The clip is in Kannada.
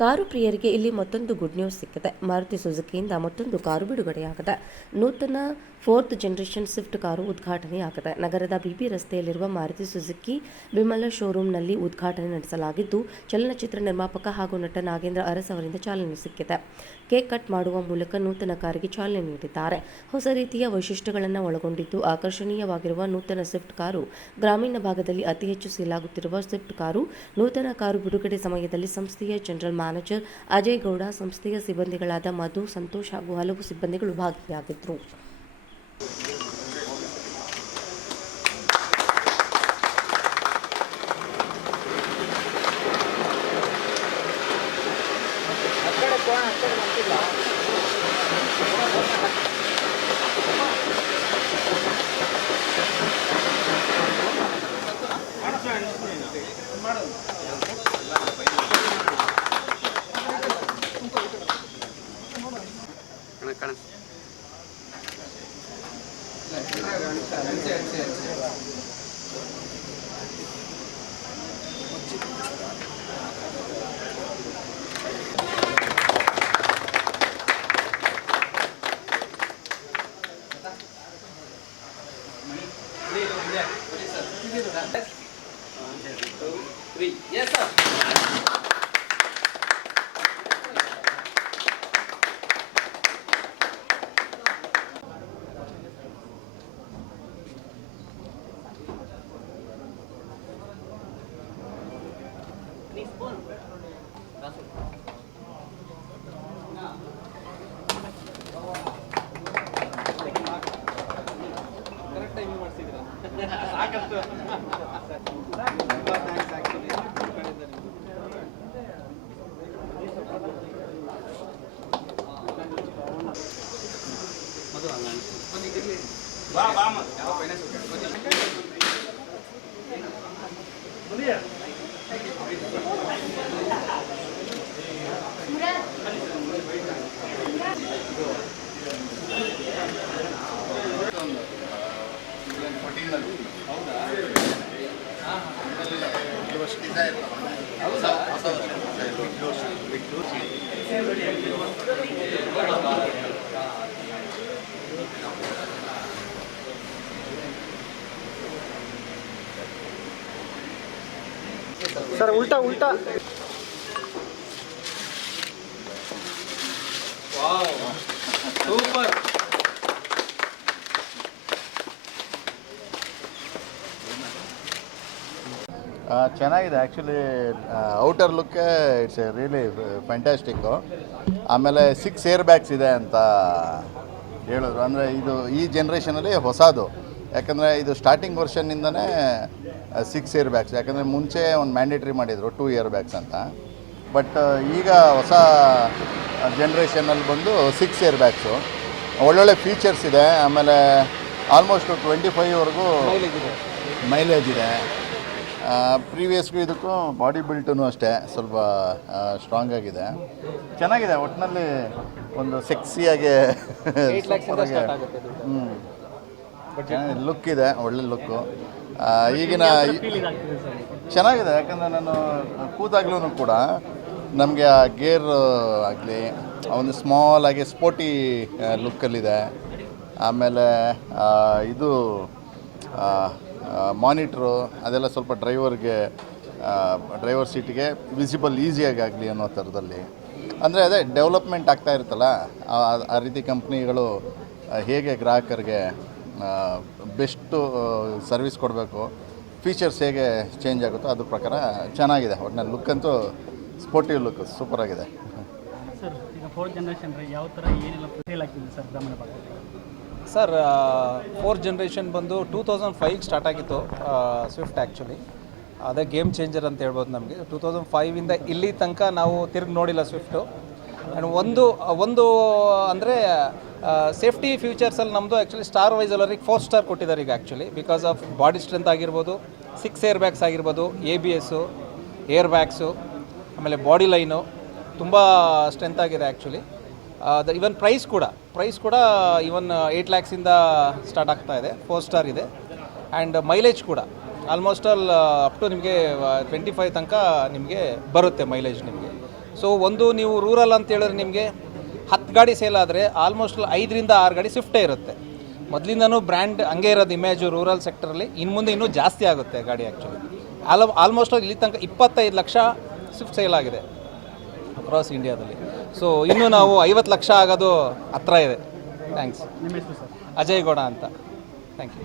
ಕಾರು ಪ್ರಿಯರಿಗೆ ಇಲ್ಲಿ ಮತ್ತೊಂದು ಗುಡ್ ನ್ಯೂಸ್ ಸಿಕ್ಕಿದೆ. ಮಾರುತಿ ಸುಜುಕಿಯಿಂದ ಮತ್ತೊಂದು ಕಾರು ಬಿಡುಗಡೆಯಾಗಿದೆ. ನೂತನ 4th ಜನರೇಷನ್ ಸ್ವಿಫ್ಟ್ ಕಾರು ಉದ್ಘಾಟನೆಯಾಗಿದೆ. ನಗರದ ಬಿಬಿ ರಸ್ತೆಯಲ್ಲಿರುವ ಮಾರುತಿ ಸುಜುಕಿ ವಿಮಲ ಶೋರೂಮ್ನಲ್ಲಿ ಉದ್ಘಾಟನೆ ನಡೆಸಲಾಗಿದ್ದು, ಚಲನಚಿತ್ರ ನಿರ್ಮಾಪಕ ಹಾಗೂ ನಟ ನಾಗೇಂದ್ರ ಅರಸ್ ಅವರಿಂದ ಚಾಲನೆ ಸಿಕ್ಕಿದೆ. ಕೇಕ್ ಕಟ್ ಮಾಡುವ ಮೂಲಕ ನೂತನ ಕಾರಿಗೆ ಚಾಲನೆ ನೀಡಿದ್ದಾರೆ. ಹೊಸ ರೀತಿಯ ವೈಶಿಷ್ಟ್ಯಗಳನ್ನು ಒಳಗೊಂಡಿದ್ದು ಆಕರ್ಷಣೀಯವಾಗಿರುವ ನೂತನ ಸ್ವಿಫ್ಟ್ ಕಾರು ಗ್ರಾಮೀಣ ಭಾಗದಲ್ಲಿ ಅತಿ ಹೆಚ್ಚು ಸೇಲಾಗುತ್ತಿರುವ ಸ್ವಿಫ್ಟ್ ಕಾರು. ನೂತನ ಕಾರು ಬಿಡುಗಡೆ ಸಮಯದಲ್ಲಿ ಸಂಸ್ಥೆಯ ಜನರಲ್ ಮ್ಯಾನೇಜರ್ ಅಜಯ್ ಗೌಡ, ಸಂಸ್ಥೆಯ ಸಿಬ್ಬಂದಿಗಳಾದ ಮಧು, ಸಂತೋಷ್ ಹಾಗೂ ಹಲವು ಸಿಬ್ಬಂದಿಗಳು ಭಾಗಿಯಾಗಿದ್ದರು. Yes, sir. Please phone. Correct time ಮಾಡ್ತಿದ್ದೀರಾ? ಸಾಕಷ್ಟು. Thanks actually. सर उल्टा उल्टा ವಾವ್ ಸೂಪರ್ ಚೆನ್ನಾಗಿದೆ. Actually outer look it's really fantastic. ಆಮೇಲೆ 6 ಏರ್ ಬ್ಯಾಗ್ಸ್ ಇದೆ ಅಂತ ಹೇಳಿದ್ರು. ಅಂದರೆ ಇದು ಈ ಜನ್ರೇಷನಲ್ಲಿ ಹೊಸದು, ಯಾಕಂದರೆ ಇದು ಸ್ಟಾರ್ಟಿಂಗ್ ವರ್ಷನ್ನಿಂದನೇ 6 ಏರ್ ಬ್ಯಾಗ್ಸ್. ಯಾಕಂದರೆ ಮುಂಚೆ ಒಂದು ಮ್ಯಾಂಡೇಟ್ರಿ ಮಾಡಿದರು 2 ಏರ್ ಬ್ಯಾಗ್ಸ್ ಅಂತ. ಬಟ್ ಈಗ ಹೊಸ ಜನ್ರೇಷನಲ್ಲಿ ಬಂದು 6 ಏರ್ ಬ್ಯಾಗ್ಸು. ಒಳ್ಳೊಳ್ಳೆ ಫೀಚರ್ಸ್ ಇದೆ. ಆಮೇಲೆ ಆಲ್ಮೋಸ್ಟ್ 25ವರೆಗೂ ಮೈಲೇಜ್ ಇದೆ. ಪ್ರೀವಿಯಸ್ಗೂ ಇದಕ್ಕೂ ಬಾಡಿ ಬಿಲ್ಟೂ ಅಷ್ಟೇ ಸ್ವಲ್ಪ ಸ್ಟ್ರಾಂಗ್ ಆಗಿದೆ. ಚೆನ್ನಾಗಿದೆ. ಒಟ್ಟಿನಲ್ಲಿ ಒಂದು ಸೆಕ್ಸಿಯಾಗಿ ಲುಕ್ ಇದೆ, ಒಳ್ಳೆ ಲುಕ್ಕು. ಈಗಿನ ಚೆನ್ನಾಗಿದೆ. ಯಾಕಂದರೆ ನಾನು ಕೂತಾಗ್ಲೂ ಕೂಡ ನಮಗೆ ಆ ಗೇರ್ ಆಗಲಿ ಒಂದು ಸ್ಮಾಲ್ ಆಗಿ ಸ್ಪೋರ್ಟಿ ಲುಕ್ಕಲ್ಲಿದೆ. ಆಮೇಲೆ ಇದು ಮಾನಿಟ್ರು ಅದೆಲ್ಲ ಸ್ವಲ್ಪ ಡ್ರೈವರ್ ಸೀಟಿಗೆ ವಿಸಿಬಲ್ ಈಸಿಯಾಗಿ ಆಗಲಿ ಅನ್ನೋ ಥರದಲ್ಲಿ. ಅಂದರೆ ಅದೇ ಡೆವಲಪ್ಮೆಂಟ್ ಆಗ್ತಾ ಇರುತ್ತಲ್ಲ, ಆ ರೀತಿ ಕಂಪ್ನಿಗಳು ಹೇಗೆ ಗ್ರಾಹಕರಿಗೆ ಬೆಸ್ಟು ಸರ್ವಿಸ್ ಕೊಡಬೇಕು, ಫೀಚರ್ಸ್ ಹೇಗೆ ಚೇಂಜ್ ಆಗುತ್ತೋ ಅದ್ರ ಪ್ರಕಾರ ಚೆನ್ನಾಗಿದೆ. ಒಟ್ಟಿನಲ್ಲಿ ಲುಕ್ ಅಂತೂ ಸ್ಪೋರ್ಟಿವ್ ಲುಕ್ ಸೂಪರಾಗಿದೆ. ಸರ್ ಈಗ 4th ಜನರೇಷನ್ ಯಾವ ಥರ ಏನೆಲ್ಲ ಸೇಲ್ ಆಗ್ತಿದೆ ಸರ್ ಗ್ರಾಮೀಣ ಭಾಗದಲ್ಲಿ? ಸರ್ 4th ಜನರೇಷನ್ ಬಂದು 2005 ಸ್ಟಾರ್ಟ್ ಆಗಿತ್ತು ಸ್ವಿಫ್ಟ್. ಆ್ಯಕ್ಚುಲಿ ಅದೇ ಗೇಮ್ ಚೇಂಜರ್ ಅಂತ ಹೇಳ್ಬೋದು ನಮಗೆ. 2005ಇಂದ ಇಲ್ಲಿ ತನಕ ನಾವು ತಿರುಗಿ ನೋಡಿಲ್ಲ ಸ್ವಿಫ್ಟು. ಆ್ಯಂಡ್ ಒಂದು ಅಂದರೆ ಸೇಫ್ಟಿ ಫ್ಯೂಚರ್ಸಲ್ಲಿ ನಮ್ಮದು ಆ್ಯಕ್ಚುಲಿ ಸ್ಟಾರ್ ವೈಸಲ್ಲರಿಗೆ 4 ಸ್ಟಾರ್ ಕೊಟ್ಟಿದ್ದಾರೆ ಈಗ actually. Because of body strength ಆಗಿರ್ಬೋದು, 6 ಏರ್ ಬ್ಯಾಗ್ಸ್ ಆಗಿರ್ಬೋದು, ABS, ಏರ್ ಬ್ಯಾಗ್ಸು, ಆಮೇಲೆ ಬಾಡಿ ಲೈನು ತುಂಬ ಸ್ಟ್ರೆಂತ್ ಆಗಿದೆ ಆ್ಯಕ್ಚುಲಿ. ಈವನ್ ಪ್ರೈಸ್ ಕೂಡ ಈವನ್ 8 lakhs ಸ್ಟಾರ್ಟ್ ಆಗ್ತಾ ಇದೆ. 4 ಸ್ಟಾರ್ ಇದೆ. ಆ್ಯಂಡ್ ಮೈಲೇಜ್ ಕೂಡ ಆಲ್ಮೋಸ್ಟ್ ಆಲ್ ಅಪ್ ಟು ನಿಮಗೆ 25 ತನಕ ನಿಮಗೆ ಬರುತ್ತೆ ಮೈಲೇಜ್ ನಿಮಗೆ. ಸೊ ಒಂದು ನೀವು ರೂರಲ್ ಅಂತ ಹೇಳಿದ್ರೆ ನಿಮಗೆ 10 ಗಾಡಿ ಸೇಲ್ ಆದರೆ ಆಲ್ಮೋಸ್ಟ್ 5 ರಿಂದ 6 ಗಾಡಿ ಸ್ವಿಫ್ಟೇ ಇರುತ್ತೆ. ಮೊದಲಿಂದನೂ ಬ್ರ್ಯಾಂಡ್ ಹಂಗೆ ಇರೋದು ಇಮೇಜು ರೂರಲ್ ಸೆಕ್ಟರಲ್ಲಿ. ಇನ್ನು ಮುಂದೆ ಇನ್ನೂ ಜಾಸ್ತಿ ಆಗುತ್ತೆ ಗಾಡಿ ಆ್ಯಕ್ಚುಲಿ. ಆಲ್ಮೋಸ್ಟ್ ಇಲ್ಲಿ ತನಕ 25 ಲಕ್ಷ ಸ್ವಿಫ್ಟ್ ಸೇಲ್ ಆಗಿದೆ ಅಕ್ರಾಸ್ ಇಂಡಿಯಾದಲ್ಲಿ. ಸೊ ಇನ್ನೂ ನಾವು 50 ಲಕ್ಷ ಆಗೋದು ಹತ್ರ ಇದೆ. ಥ್ಯಾಂಕ್ಸ್. ನಿಮ್ಮ ಹೆಸರು ಸರ್? ಅಜಯ್ ಗೌಡ ಅಂತ. Thank you.